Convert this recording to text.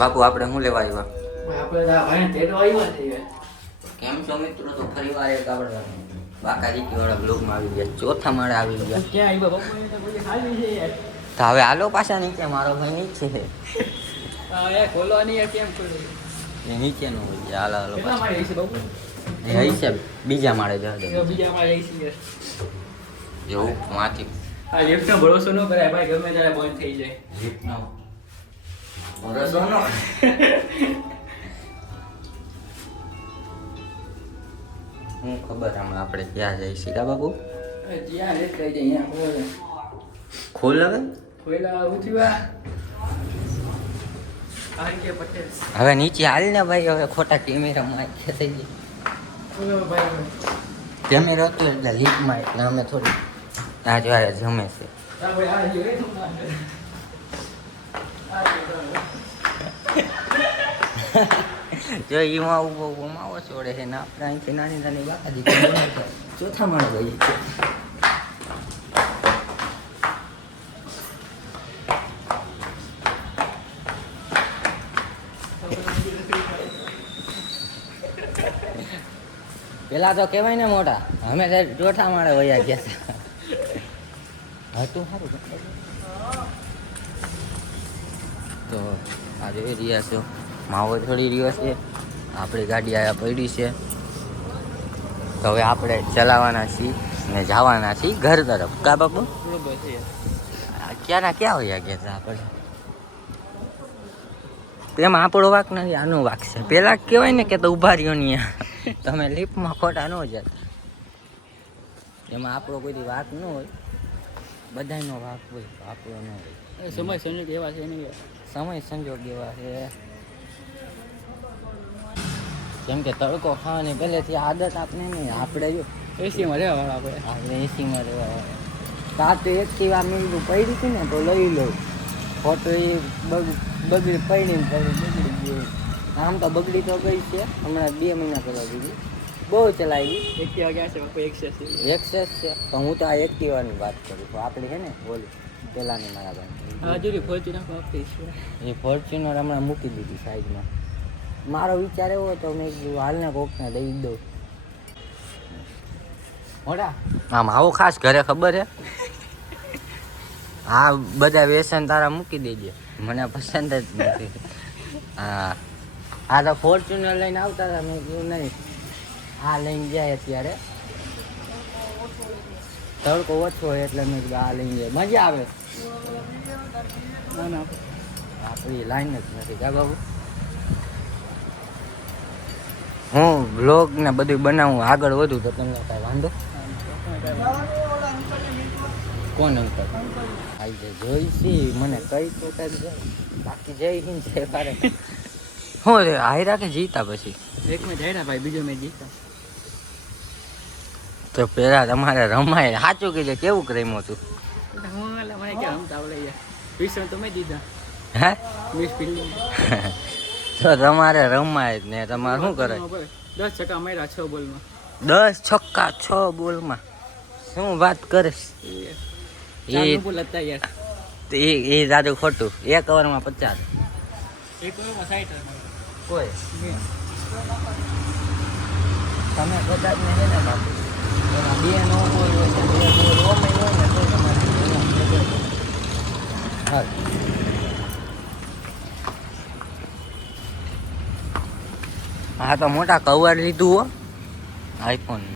બાપુ આપણે શું લેવા આવ્યા? આપણે તો આ ભાઈને તેડો આવ્યા છે કેમ છો મિત્રો? તો ફરી વાર એક આપણે બાકાજી વાળા બ્લોગમાં આવી ગયા. ચોથા માળે આવી ગયા. ક્યાં આવ્યા? બાપુ એને તો પછી ખાલી છે તો હવે આલો પાછા નીચે. મારો ભાઈ નીચે છે. ખોલવાની કેમ ખોલી એ નીચેનું હોય છે. હાલો હાલો પાછા. એ છે બીજા માળે જવા બીજા માળે છે યાર. જેવું માંથી. આ લિફ્ટનો ભરોસો ન કરાય ભાઈ ગમે ત્યારે બંધ થઈ જાય. ભરોસો નો હું ખબર હમણાં આપણે ક્યાં જઈ છીએ બાબુ બાપુ? જ્યાં લેટ થઈ જાય અહીંયા ખોલ ખોલ હવે. ખોયલા ઉઠી વા પટેલ. હવે નીચે હાલ ને ભાઈ હવે ખોટા કેમેરામાં આંખે થઈ ગઈ. કેમેરો હતો એટલે લીપમાં એટલે અમે થોડી આ જો આ જમે છે. જો એમાં ઊભો ઊભો માવો છોડે છે ને આપણે અહીંથી નાની નાની બાકાજી ચોથા માળે જઈએ પેલા તો કહેવાય ને મોટા, અમે ચોથા માળે વયા ગયા હતું. સારું તો આ જોઈ રહ્યા છો. માવો થોડી રહ્યો છે. આપણી ગાડી આયા પડી છે. તો હવે આપણે ચલાવવાના છીએ ને જવાના છીએ ઘર તરફ. કા બાપુ? ક્યાંના ક્યાં હોય ગયા હતા આપણે? તેમાં આપણો વાક નથી આનો વાક છે. પેલા કહેવાય ને કે તો ઊભા રહ્યો નહીં તમે લિફ્ટમાં ખોટા ન જતા. એમાં આપણો કોઈ વાક ન હોય. બધાયનો વાક હોય આપણો ન હોય. સમય સંજોગ એવા છે નહીં. સમય સંજોગ એવા છે. જેમ કે તડકો ખાવાની પહેલેથી આદત આપણે નહીં આપણે જો. એસીમાં રહેવા વાળા આપણે. આપણે એસીમાં રહેવા કાં તો એક્ટિવા મીંડું પડી હતી ને તો લઈ લઉં. ખોટો એ બગ બગડી પડી બગડી ગયું. આમ તો બગડી તો ગઈ છે હમણાં બે મહિના પહેલાં દીધી. બહુ ચલાવી. એક્ટિવા ક્યાં છે? બાપુ એક્સેસ છે એક્સેસ છે તો હું તો આ એક્ટિવાની વાત કરું છું. આપણે છે ને બોલી. પેલાની મારા ભાઈ. હાજરી ફોર્ચ્યુનર આપતી છે. એ ફોર્ચ્યુનર હમણાં મૂકી દીધી સાઈડમાં મારો વિચાર એવો હતો મેં કીધું હાલને કોકને દઈ દઉં. મોટા આમ આવો ખાસ ઘરે ખબર હે? હા બધા વ્યસન તારા મૂકી દેજે. મને પસંદ જ નથી. હા. આ તો ફોર્ચ્યુનર લઈને આવતા હતા મેં કીધું નહીં. આ લઈને જાય અત્યારે. તડકો ઓછો હોય એટલે મેં કીધું આ લઈને જાય. મજા આવે. ના ના. આપણી લાઈન જ નથી. કા બાબુ. હું બ્લોગ ને બધું બનાવું આગળ વધું તો તમને કાંઈ વાંધો? કોણ અંકલ? આઈ જાય જોઈશી મને કઈ તો કઈ બાકી જય હિન્દ છે હું હાયરા કે જીતા પછી? એક મેચ હાર્યા ભાઈ બીજો મેચ જીતા. તો પેલા તમારે રમાય. સાચું કીધે કેવું રમ્યું તો? તો તમારે રમાય જ ને તમારે શું કરે? દસ છક્કા માર્યા છ બોલમાં. દસ છક્કા છ બોલમાં. શું વાત કરીશ? એ બોલ હતા યાર. એ એ દાદુ ખોટું. એક ઓવરમાં પચાસ. એક ઓવરમાં સાઠ કોઈ. તમે કદાચ ને ને બાપુ. બે નો બોલ બે ને તો હા હા તો મોટા કવર લીધું હો. આઈફોન